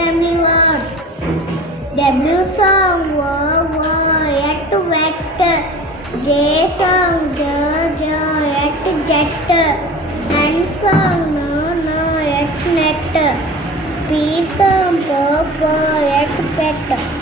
family words. W song w yet wet. J song j yet jet. N song no yet net. P song p yet pet.